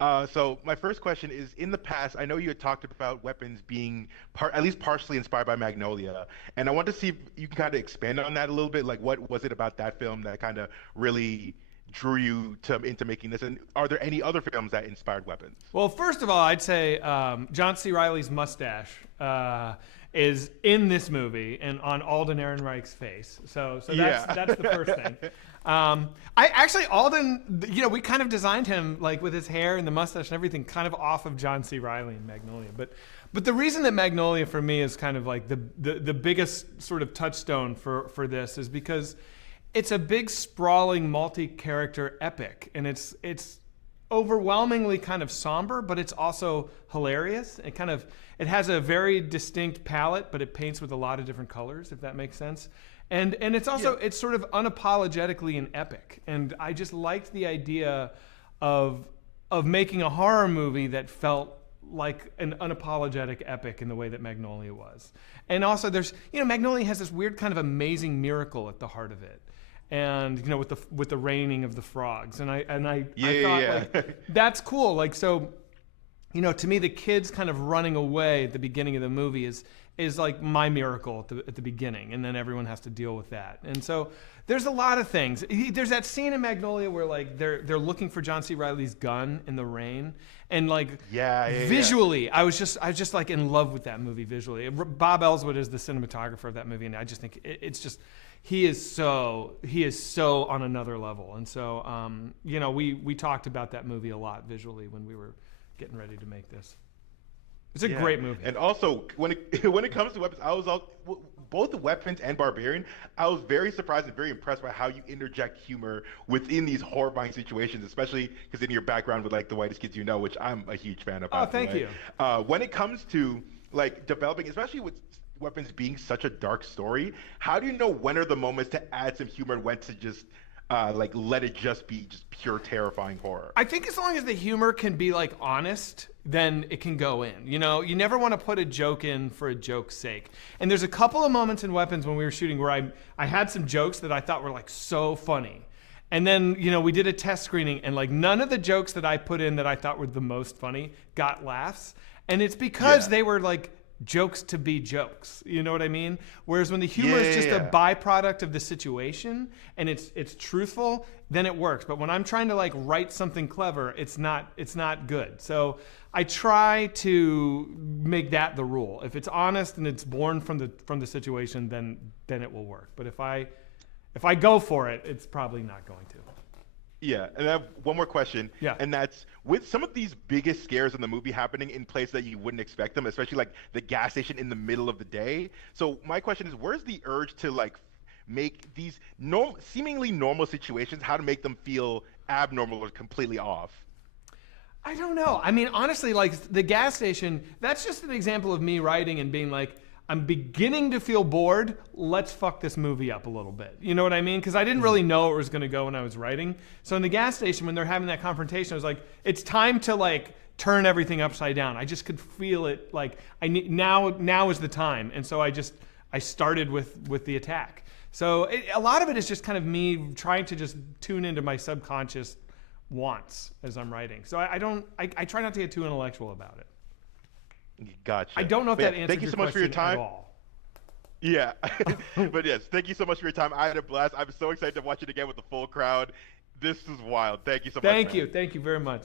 So my first question is, in the past, I know you had talked about weapons being at least partially inspired by Magnolia, and I want to see if you can kind of expand on that a little bit. Like, what was it about that film that kind of really drew you to into making this? And are there any other films that inspired weapons? Well, first of all, I'd say John C. Riley's mustache is in this movie and on Alden Ehrenreich's face. So that's the first thing. I actually Alden, we kind of designed him like with his hair and the mustache and everything, kind of off of John C. Riley and Magnolia. But the reason that Magnolia for me is kind of like the biggest sort of touchstone for this is because it's a big sprawling multi-character epic, and it's overwhelmingly kind of somber, but it's also hilarious. It has a very distinct palette, but it paints with a lot of different colors, if that makes sense. And it's also it's sort of unapologetically an epic. And I just liked the idea of making a horror movie that felt like an unapologetic epic in the way that Magnolia was. And also there's Magnolia has this weird kind of amazing miracle at the heart of it. And with the raining of the frogs, and I thought like that's cool. Like, so, to me, the kids kind of running away at the beginning of the movie is like my miracle at the beginning, and then everyone has to deal with that. And so there's a lot of things. There's that scene in Magnolia where like they're looking for John C. Riley's gun in the rain, and like visually, I was just like in love with that movie visually. Bob Ellswood is the cinematographer of that movie, and I just think it's just. He is so on another level, and so we talked about that movie a lot visually when we were getting ready to make this. It's a great movie. And also, when it comes to weapons, both the Weapons and Barbarian. I was very surprised and very impressed by how you interject humor within these horrifying situations, especially because in your background with like The Whitest Kids You Know, which I'm a huge fan of. Oh, thank you. When it comes to like developing, especially with Weapons being such a dark story, how do you know when are the moments to add some humor and when to just like let it just be just pure terrifying horror? I think as long as the humor can be like honest, then it can go in. You never want to put a joke in for a joke's sake. And there's a couple of moments in Weapons when we were shooting where I had some jokes that I thought were like so funny. And then, we did a test screening, and like none of the jokes that I put in that I thought were the most funny got laughs. And it's because they were like jokes to be jokes, you know what I mean? Whereas when the humor is just a byproduct of the situation and it's truthful, then it works. But when I'm trying to like write something clever, it's not good. So I try to make that the rule. If it's honest and it's born from the situation, then it will work. But if I go for it, it's probably not going to. Yeah, and I have one more question. Yeah. And that's with some of these biggest scares in the movie happening in places that you wouldn't expect them, especially like the gas station in the middle of the day. So my question is, where's the urge to like make these seemingly normal situations, how to make them feel abnormal or completely off? I don't know. I mean, honestly, like the gas station, that's just an example of me writing and being like, I'm beginning to feel bored. Let's fuck this movie up a little bit. You know what I mean? Because I didn't really know where it was going to go when I was writing. So in the gas station, when they're having that confrontation, I was like, it's time to like turn everything upside down. I just could feel it. Like now is the time. And so I started with the attack. So a lot of it is just kind of me trying to just tune into my subconscious wants as I'm writing. So I try not to get too intellectual about it. Gotcha. I don't know if that answers thank you so much for your time. at all. Yeah, but yes, thank you so much for your time. I had a blast. I'm so excited to watch it again with the full crowd. This is wild. Thank you so much. Thank you very much.